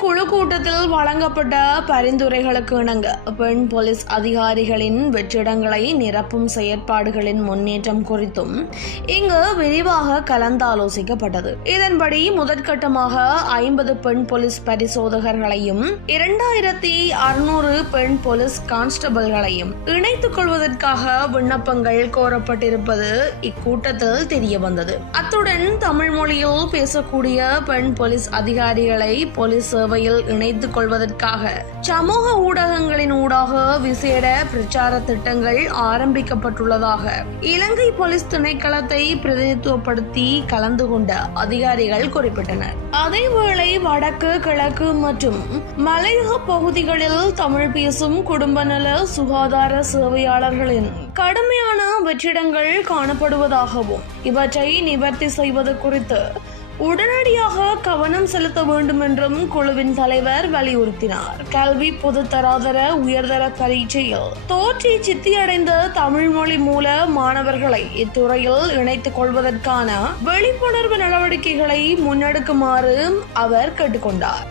குழு கூட்டத்தில் வழங்கப்பட்ட பரிந்துரைகளுக்கு இணங்க பெண் போலீஸ் அதிகாரிகளின் வெற்றிடங்களை நிரப்பும் செயற்பாடுகளின் முன்னேற்றம் குறித்தும் இங்கு விரிவாக கலந்தாலோசிக்கப்பட்டது. இதன்படி முதற்கட்டமாக 50 பெண் போலீஸ் பரிசோதகர்களையும் 2600 பெண் போலீஸ் கான்ஸ்டபிள்களையும் இணைத்துக் கொள்வதற்காக விண்ணப்பங்கள் கோரப்பட்டிருப்பது இக்கூட்டத்தில் தெரிய வந்தது. அத்துடன் தமிழ் மொழியில் பேசக்கூடிய பெண் போலீஸ் அதிகாரிகளை போலீஸ் சேவையில் இணைத்துக் கொள்வதற்காக சமூக ஊடகங்களின் ஊடாக விசேட பிரச்சார திட்டங்கள் ஆரம்பிக்கப்பட்டுள்ளதாக இலங்கை போலீஸ் திணைக்களத்தை பிரதிநிதித்துவப்படுத்தி கலந்து கொண்ட அதிகாரிகள் குறிப்பிட்டனர். அதேவேளை வடக்கு, கிழக்கு மற்றும் மலையக பகுதிகளில் தமிழ் பேசும் குடும்ப நல சுகாதார சேவையாளர்களின் கடுமையான வெற்றிடங்கள் காணப்படுவதாகவும் இவற்றை நிவர்த்தி செய்வது குறித்து உடனடியாக கவனம் செலுத்த வேண்டும் என்றும் குழுவின் தலைவர் வலியுறுத்தினார். கல்வி பொதுத்தராதர உயர்தர பரீட்சையில் தோற்றி சித்தியடைந்த தமிழ் மொழி மூல மாணவர்களை இத்துறையில் இணைத்துக் கொள்வதற்கான விழிப்புணர்வு நடவடிக்கைகளை முன்னெடுக்குமாறு அவர் கேட்டுக்கொண்டார்.